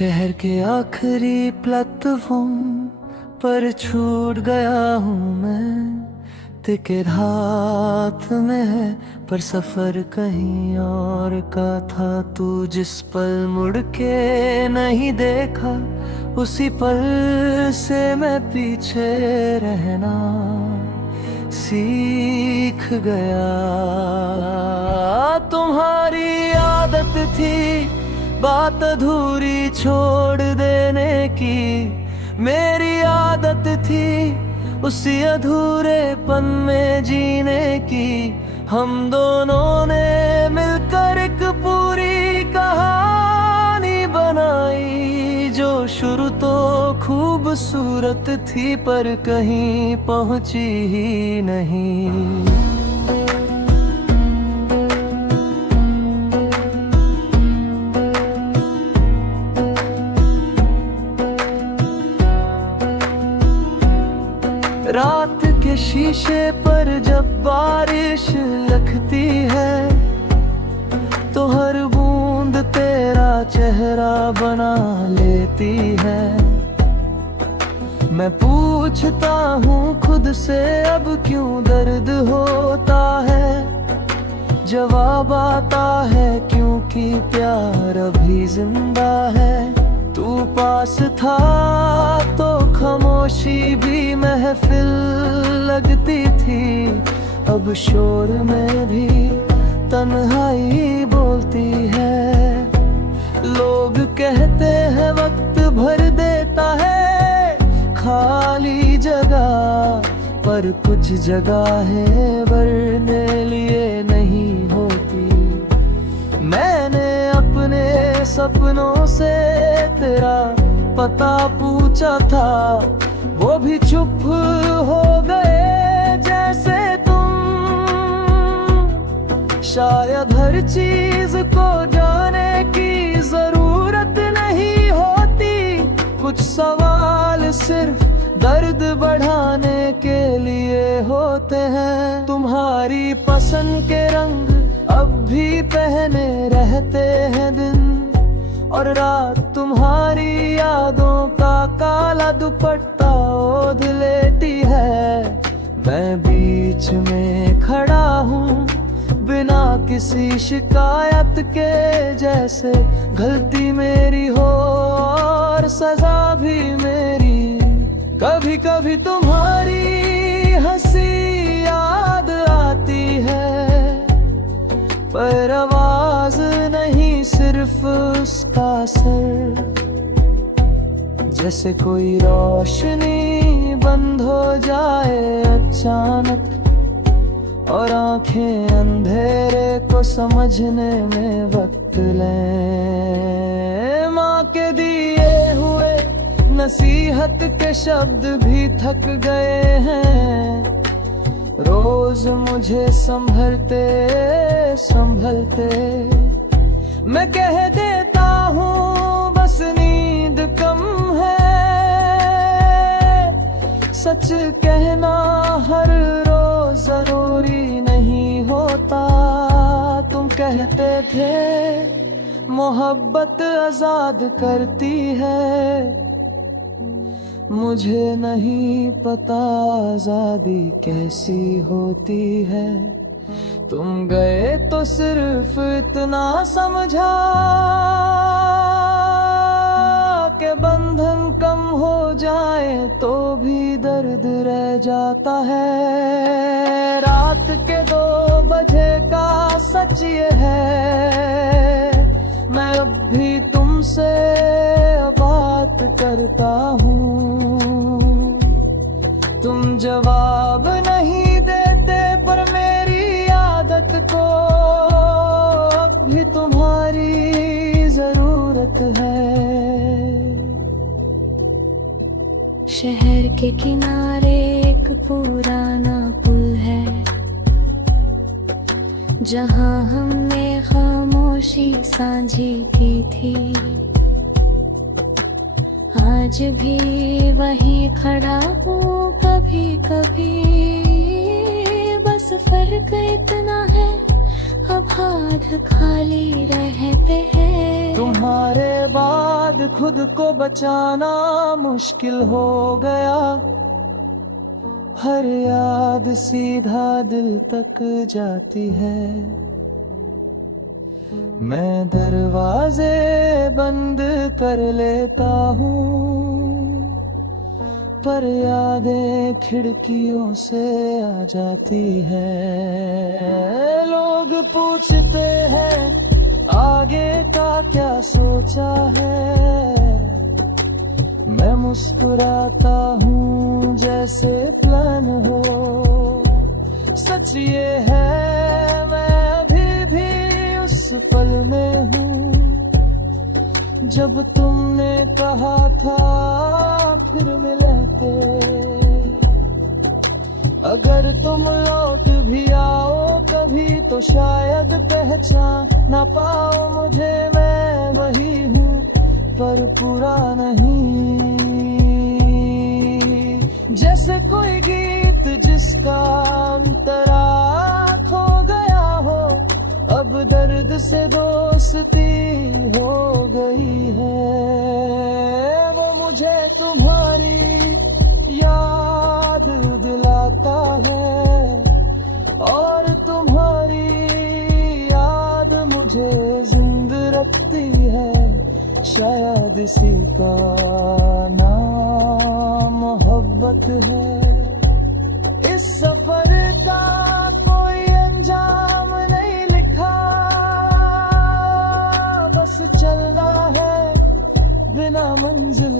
शहर के आखिरी प्लेटफॉर्म पर छूट गया हूँ मैं। टिकट हाथ में है पर सफर कहीं और का था। तू जिस पल मुड़ के नहीं देखा उसी पल से मैं पीछे रहना सीख गया। तुम्हारी आदत थी बात अधूरी छोड़ देने की, मेरी आदत थी उसी अधूरेपन में जीने की। हम दोनों ने मिलकर एक पूरी कहानी बनाई जो शुरू तो खूबसूरत थी पर कहीं पहुंची ही नहीं। रात के शीशे पर जब बारिश लखती है तो हर बूंद तेरा चेहरा बना लेती है। मैं पूछता हूँ खुद से अब क्यों दर्द होता है, जवाब आता है क्योंकि प्यार अभी जिंदा है। तू पास था तो खामोशी भी महफिल लगती थी, अब शोर में भी तन्हाई बोलती है। लोग कहते हैं वक्त भर देता है खाली जगह, पर कुछ जगहें भरने लिए नहीं होती। मैंने अपने सपनों से तेरा पता पूछा था, वो भी चुप हो गए जैसे तुम। शायद हर चीज को जाने की जरूरत नहीं होती, कुछ सवाल सिर्फ दर्द बढ़ाने के लिए होते हैं। तुम्हारी पसंद के रंग अब भी पहने रहते हैं दिन और रात, तुम्हारी यादों का काला दुपट्टा ओढ़ लेती है। मैं बीच में खड़ा हूँ बिना किसी शिकायत के, जैसे गलती मेरी हो और सजा भी मेरी। कभी कभी तुम्हारी हंसी याद आती है पर आवाज नहीं, सिर्फ उसका असर। जैसे कोई रोशनी बंद हो जाए अचानक और आंखें अंधेरे को समझने में वक्त लें। माँ के दिए हुए नसीहत के शब्द भी थक गए हैं, रोज मुझे संभलते संभलते। मैं कह देता हूँ बस नींद कम है, सच कहना हर रोज जरूरी नहीं होता। तुम कहते थे मोहब्बत आजाद करती है, मुझे नहीं पता आजादी कैसी होती है। तुम गए तो सिर्फ इतना समझा के बंधन कम हो जाए तो भी दर्द रह जाता है। रात के 2 बजे का सच ये है, मैं अब भी तुमसे बात करता हूँ। तुम जवाब नहीं देते पर मेरी आदत को अब भी तुम्हारी जरूरत है। शहर के किनारे एक पुराना पुल है, जहाँ हमने खामोशी साझी की थी। आज भी वहीं खड़ा हूँ कभी कभी, बस फर्क इतना है अब हाथ खाली रहते हैं। तुम्हारे बाद खुद को बचाना मुश्किल हो गया, हर याद सीधा दिल तक जाती है। मैं दरवाजे बंद कर लेता हूँ, पर यादें खिड़कियों से आ जाती है। लोग पूछते हैं आगे का क्या सोचा है, मैं मुस्कुराता हूँ जैसे प्लान हो। सच ये है मैं अभी भी उस पल में हूँ जब तुमने कहा था फिर मिलते। अगर तुम लौट भी आओ कभी तो शायद पहचान ना पाओ मुझे, मैं वही हूँ पर पूरा नहीं। जैसे कोई गीत जिसका अंतरा खो गया हो, अब दर्द से दोस्ती हो गई है। वो मुझे तुम्हारी याद दिलाता है और तुम्हारी याद मुझे जिंदा रखती है। शायद इसी का नाम मोहब्बत है। इस सफर का कोई अंजाम नहीं लिखा, बस चलना है बिना मंजिल